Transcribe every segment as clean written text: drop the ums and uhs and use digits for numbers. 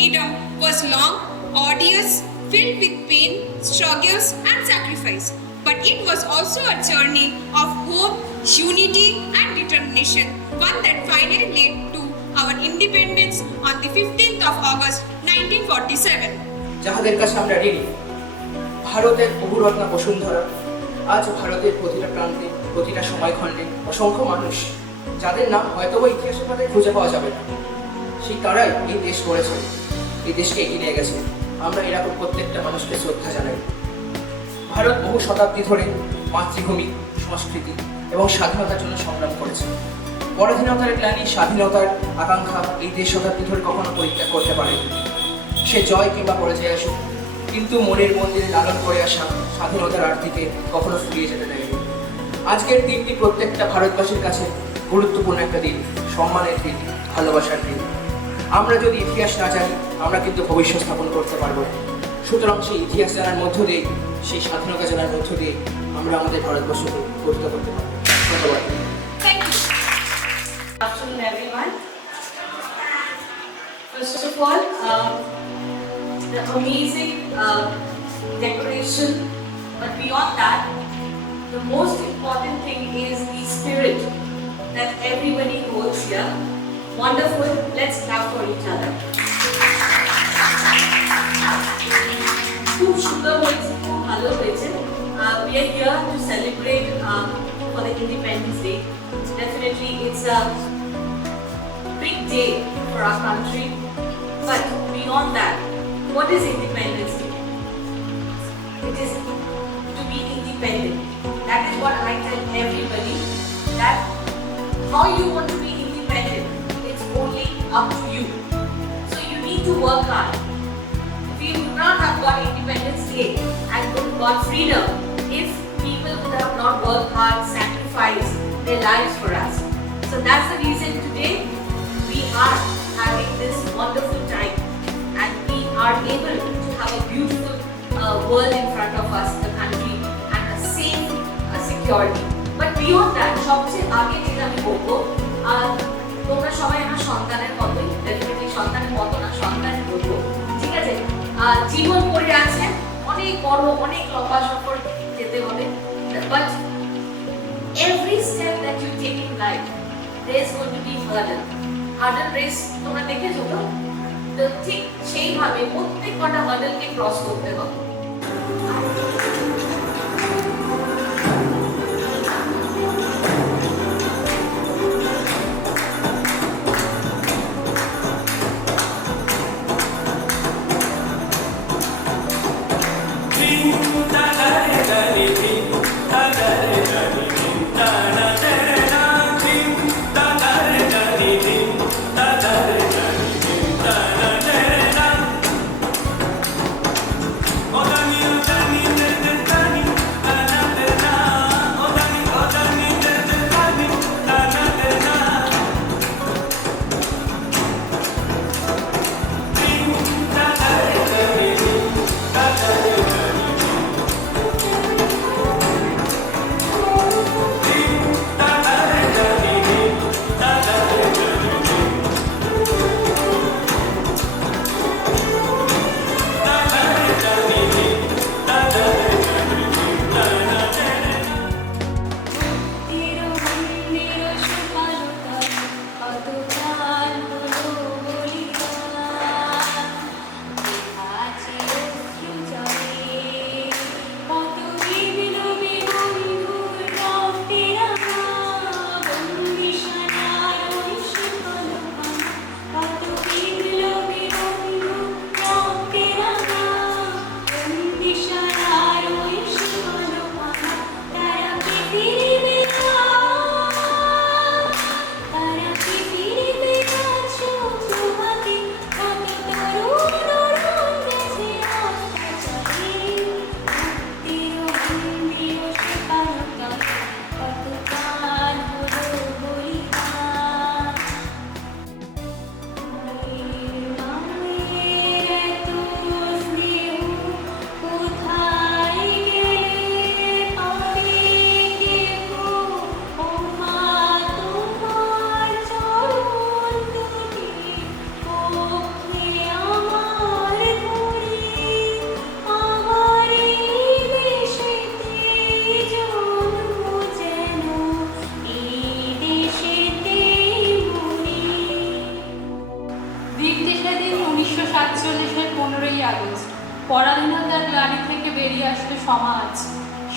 freedom was long, arduous, filled with pain, struggles, and sacrifice. But it was also a journey of hope, unity, and determination, one that finally led to our independence on the 15th of August 1947. যাহাদের কাছে আমরা ঋণী, ভারতের বহুরত্না বসুন্ধরা, আজ ভারতের প্রতিটা প্রান্তে, প্রতিটা সময়খণ্ডে অসংখ্য মানুষ, যাদের নাম হয়তোবা ইতিহাসের পাতায় খুঁজে পাওয়া যাবে না, সেই তারাই এই দেশ গড়েছে, এই দেশকে এগিয়ে নিয়ে গেছে। আমরা এরকম প্রত্যেকটা মানুষকে শ্রদ্ধা জানাই। ভারত বহু শতাব্দী ধরে মাতৃভূমি, সংস্কৃতি এবং স্বাধীনতার জন্য সংগ্রাম করেছে। পরাধীনতার গ্লানি, স্বাধীনতার আকাঙ্ক্ষা এই দেশ শতাব্দী ধরে কখনো পরিত্যাগ করতে পারেনি। সে জয় কিংবা পরাজয় আসুক, কিন্তু মনের মন্দিরে লালন করে আসা স্বাধীনতার আর্থিকে কখনো ফুরিয়ে যেতে দেয়নি। আজকের দিনটি প্রত্যেকটা ভারতবাসীর কাছে গুরুত্বপূর্ণ একটা দিন, সম্মানের দিন, ভালোবাসার দিন। আমরা যদি ইতিহাস না জানি, আমরা কিন্তু ভবিষ্যৎ স্থাপন করতে পারবো না। সুতরাং সেই ইতিহাস জানার মধ্য দিয়ে, সেই স্বাধীনতা জানার মধ্য দিয়ে আমরা আমাদের ভারতবর্ষকে গঠিত করতে পারবো। ধন্যবাদ। Thank you. Good afternoon, everyone. First of all, the amazing decoration, but beyond that, the most important thing is the spirit that everybody holds here. Wonderful. Let's clap for each other. খুব সুন্দর হয়েছে, খুব ভালো হয়েছে। We are here to celebrate for the Independence Day. Definitely, it's a big day for our country. But beyond that, what is Independence Day? It is to be independent. That is what I tell everybody. That how you want to be independent, it's only up to you. So you need to work hard. If we would not have got Independence Day and would got freedom, if people would have not worked hard, sacrificed their lives for us. So that's the reason today we are having this wonderful time and we are able to have a beautiful world in front of us, the country, and a safe security. But beyond that, সবচেয়ে আগে যেটা আমি বলবো, তোমরা সবাই আমার সন্তানের মতোই, ডেফিনেটলি সন্তানের মতো না, সন্তানের বলবো, ঠিক আছে? জীবন পড়ে আছে, অনেক বড়, অনেক লম্বা সফর যেতে হবে, but every step that you take in life, there is going to be hurdle race তোমরা দেখেছো তো? তো ঠিক সেইভাবে প্রত্যেক কটা হার্ডেলকে ক্রস করতে হবে।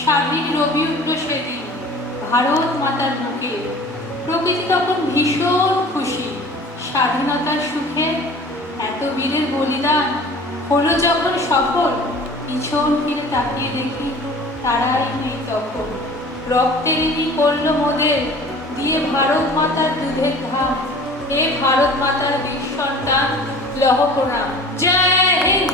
স্বাধীন রবি উঠল সেদিন ভারত মাতার বুকে। প্রকৃতি তখন ভীষণ খুশি স্বাধীনতার সুখে। এত বীরের বলিদান হলো যখন সফল, পিছন ফিরে তাকিয়ে দেখি তারাই নেই তখন। রক্তের ইনি করল মোদের দিয়ে ভারত মাতার দুধের ধান। এ ভারত মাতার বীর সন্তান লহ প্রণাম। জয় Hind.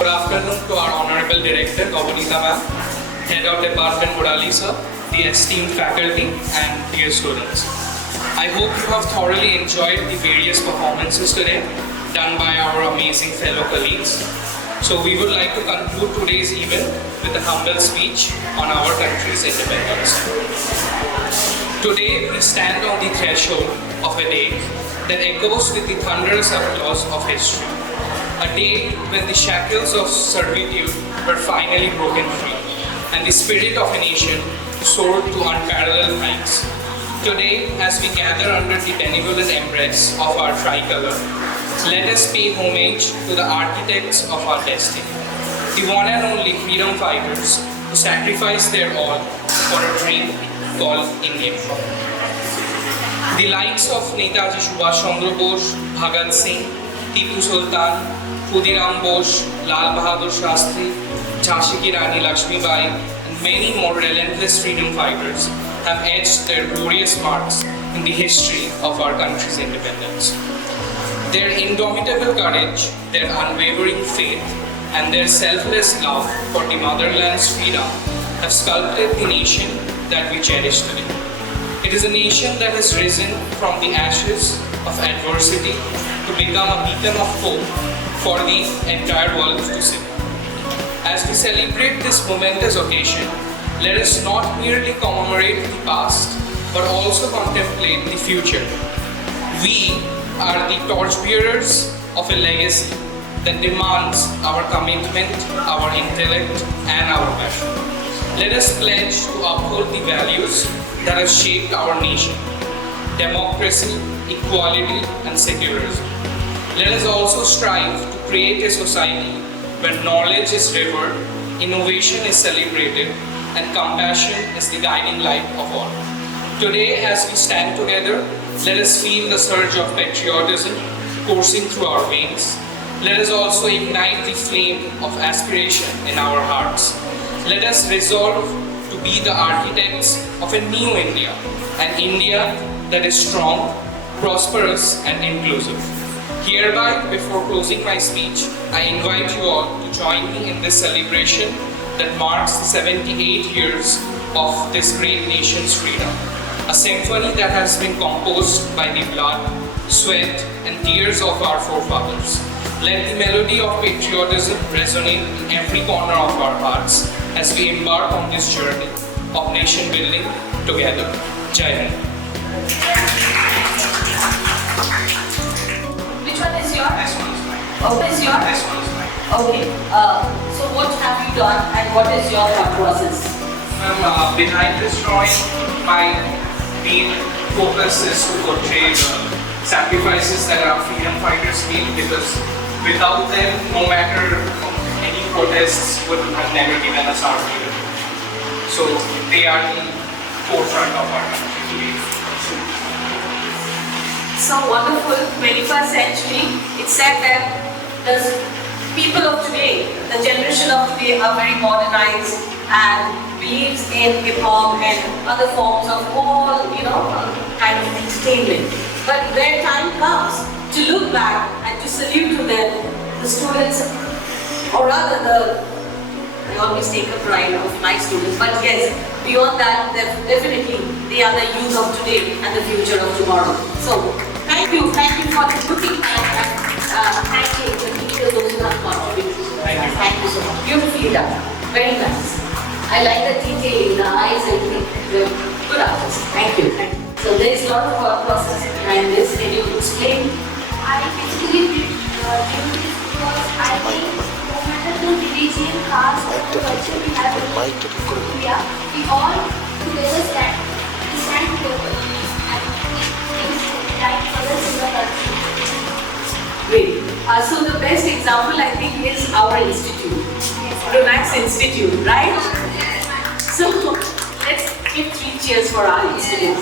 Good afternoon to our Honorable Director, Kavanita Ma'am, Head of Department Murali Sir, the esteemed faculty and dear students. I hope you have thoroughly enjoyed the various performances today done by our amazing fellow colleagues. So we would like to conclude today's event with a humble speech on our country's independence. Today we stand on the threshold of a day that echoes with the thunderous applause of history. A day when the shackles of servitude were finally broken free and the spirit of a nation soared to unparalleled heights. Today, as we gather under the benevolent embrace of our tricolor, let us pay homage to the architects of our destiny, the one and only freedom fighters who sacrificed their all for a dream called India. The likes of Netaji Subhash Chandra Bose, Bhagat Singh, Tipu Sultan, Khudiram Bose, Lal Bahadur Shastri, Jhansi Ki Rani Lakshmibai, and many more relentless freedom fighters have etched their glorious marks in the history of our country's independence. Their indomitable courage, their unwavering faith, and their selfless love for the motherland's freedom have sculpted the nation that we cherish today. It is a nation that has risen from the ashes of adversity to become a beacon of hope for the entire world to see. As we celebrate this momentous occasion, let us not merely commemorate the past, but also contemplate the future. We are the torchbearers of a legacy that demands our commitment, our intellect, and our passion. Let us pledge to uphold the values that have shaped our nation: democracy, equality, and secularism. Let us also strive to create a society where knowledge is revered, innovation is celebrated, and compassion is the guiding light of all. Today, as we stand together, let us feel the surge of patriotism coursing through our veins. Let us also ignite the flame of aspiration in our hearts. Let us resolve to be the architects of a new India, an India that is strong, prosperous, and inclusive. Hereby, before closing my speech, I invite you all to join me in this celebration that marks the 78 years of this great nation's freedom. A symphony that has been composed by the blood, sweat, and tears of our forefathers. Let the melody of patriotism resonate in every corner of our hearts as we embark on this journey of nation building together. Jai Hind. Which one is yours? This one is mine. What is yours? This one is mine. Okay. So what have you done and what is your thought process? Behind this drawing, my main focus is to portray the sacrifices that our freedom fighters made, because without them, no matter any protests would have never given us our freedom. So they are the forefront of our country today. So wonderful. 21st century. It's said that the people of today, the generation of today, are very modernized and believes in hip hop and other forms of all, kind of entertainment. But when time comes to look back and to salute to them, the students, or rather I always take a pride of my students, but yes, beyond that, definitely they are the youth of today and the future of tomorrow. So thank you for looking at thank you the teachers, those who have contributed. Thank you so much. Beautifully done. Very nice. I like the detail in the eyes. I think you're good artist. Thank you. So there's a lot of process behind this. Can you explain? I basically did this because I think no matter the religion, caste, or culture we have in India, we all together stand together and make things right for the single country. Great. So the best example I think is our institute, Remax Institute, right? So let's give 3 cheers for our institute.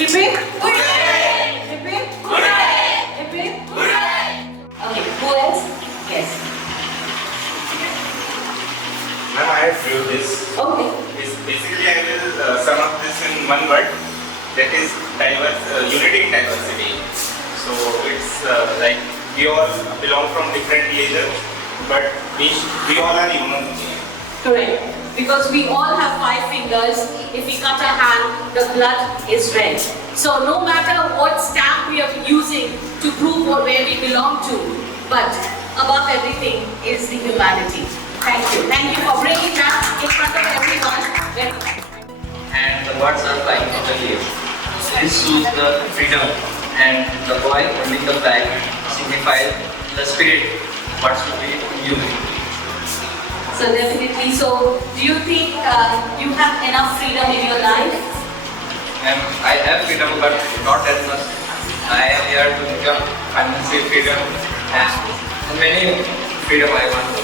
Hip hip! Hooray! Hip hip! Hooray! Hip hip! Hooray! Okay, who else? Yes. Ma'am, I have drew this. Okay. It's basically, I will sum up this in one word. That is unity in diversity. So it's like we all belong from different religions, but we all are human. Correct. Because we all have 5 fingers. If we cut a hand, the blood is red. So no matter what stamp we are using to prove where we belong to, but above everything is the humanity. Thank you. Thank you for bringing that in front of everyone. And the birds are flying in the air. This shows the freedom, and the boy holding the flag signifies the spirit what should be used. So definitely. So do you think you have enough freedom in your life? And I have freedom, but not as much. I am here to become financial freedom and many freedom I want to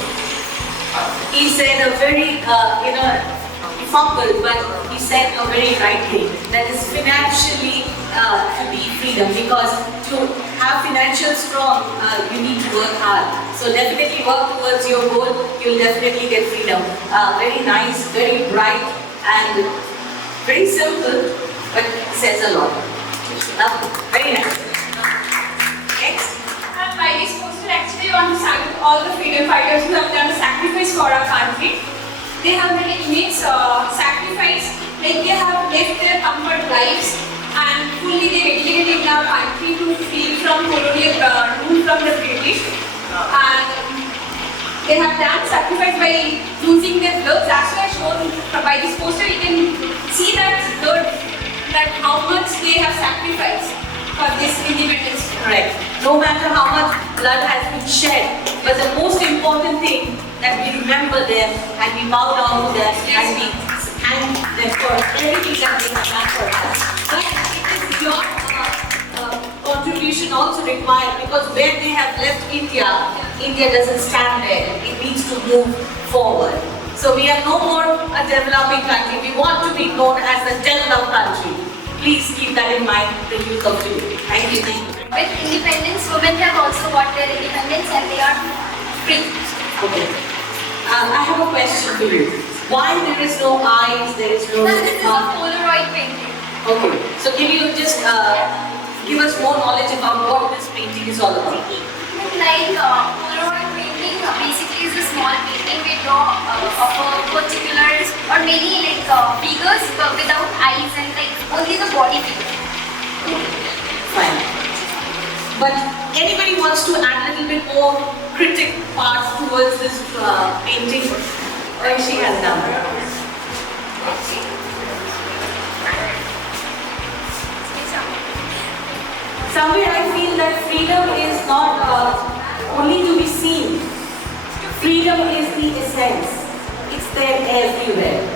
have. He said a very, he fumbled, but he said a very right thing. That is financially to be freedom, because to have financial strong, you need to work hard. So definitely work towards your goal, you'll definitely get freedom. Very nice, very bright, and very simple, but says a lot. Very nice. Next. And by this poster, actually, I want to thank all the freedom fighters who have done a sacrifice for our country. They have made immense sacrifice, like they have left their comfort lives and fully they dedicated in our country to free from colonial rule from the British. And they have done sacrifice by losing their lives. As well as shown by this poster, you can see that how much they have sacrificed for this independence. Correct. No matter how much blood has been shed, but the most important thing that we remember them and we bow down to them and we thank them for everything that they have done for us. But it is your contribution also required, because where they have left India, India doesn't stand there. It needs to move forward. So we are no more a developing country. We want to be known as a developed country. Please keep that in mind, the youth of today. Thank you. With independence, women have also got their independence and they are free. Okay. I have a question for you. Why there is no eyes, there is no This is a mouth? Polaroid painting. Okay. So can you just give us more knowledge about what this painting is all about? Like Polaroid painting basically is a small painting we draw of a particular or many like figures but without eyes and like only the body figure. Fine. But anybody wants to add a little bit more critic part towards this painting? Or she has done. Somewhere I feel that freedom is not only to be seen. Freedom is the essence. It's there everywhere.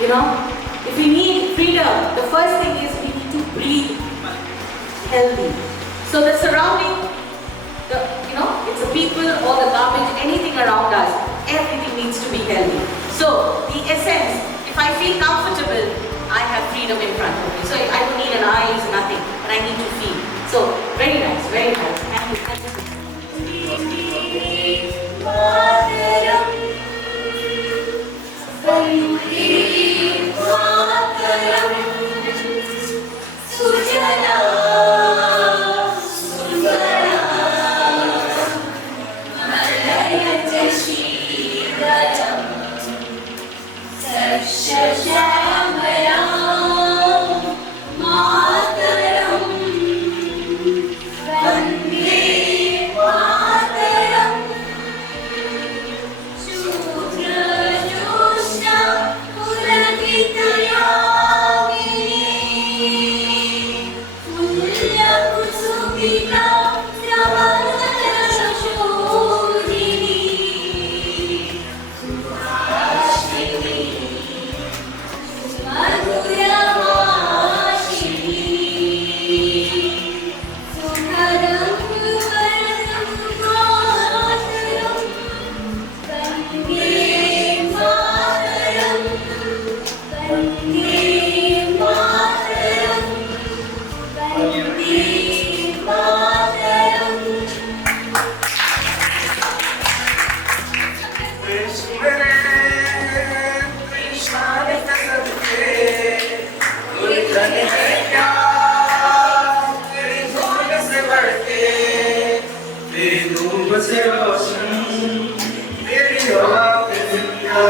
You know, if we need freedom, the first thing is we need to breathe healthy. So the surrounding, it's the people or the garbage, anything around us, everything needs to be healthy. So the essence, if I feel comfortable, I have freedom in front of me. So I don't need an eyes, nothing, but I need to feel. So very nice, very nice. Thank you. Thank you. देश मेरे तेरी शान के सदके कोई धन है क्या तेरी धूल से बढ़ के तेरी धूप से रोशन तेरी हवा पे जिंदा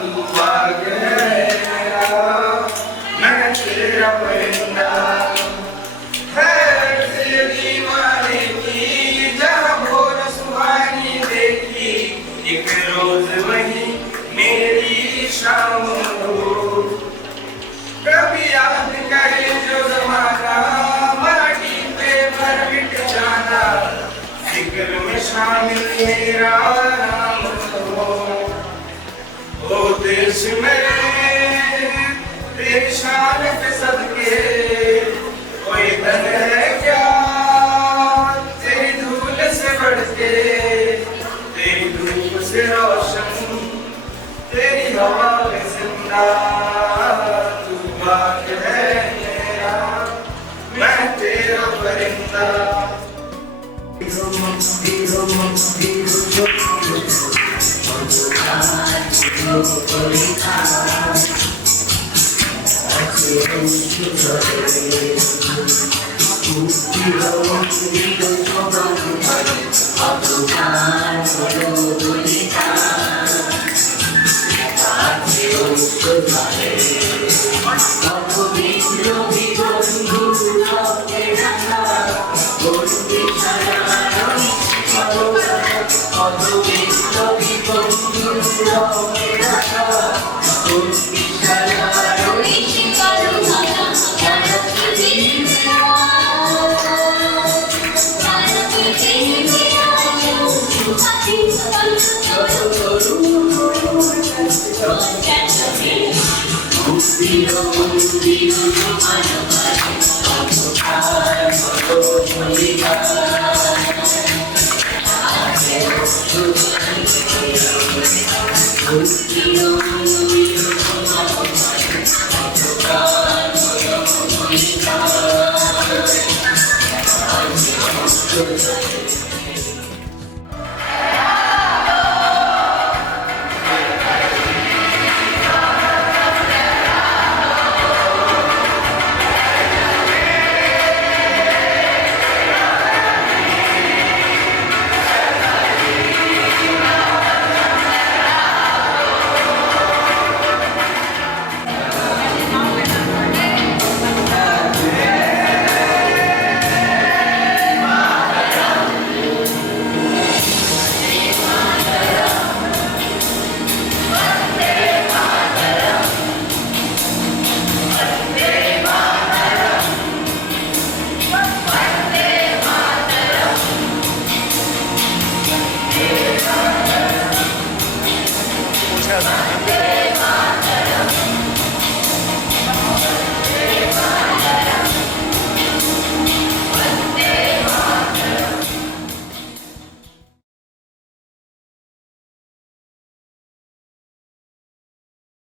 तू भाग्य है मेरा मैं तेरा परिंदा है तेरे दीवाने की जहाँ भोर सुहानी देखी एक रोज वही मेरी शाम हो कभी याद करे जो जमाना माटी पे भर मिट जाना जिक्र में शामिल मेरा नाम हो ओ देश मेरे तेरी शान के सदके कोई धन है क्या तेरी धूल से बढ़ के तेरी धूप से रोशन तेरी हवा में जिंदा तू भाग्य है मेरा मैं तेरा परिंदा Yes.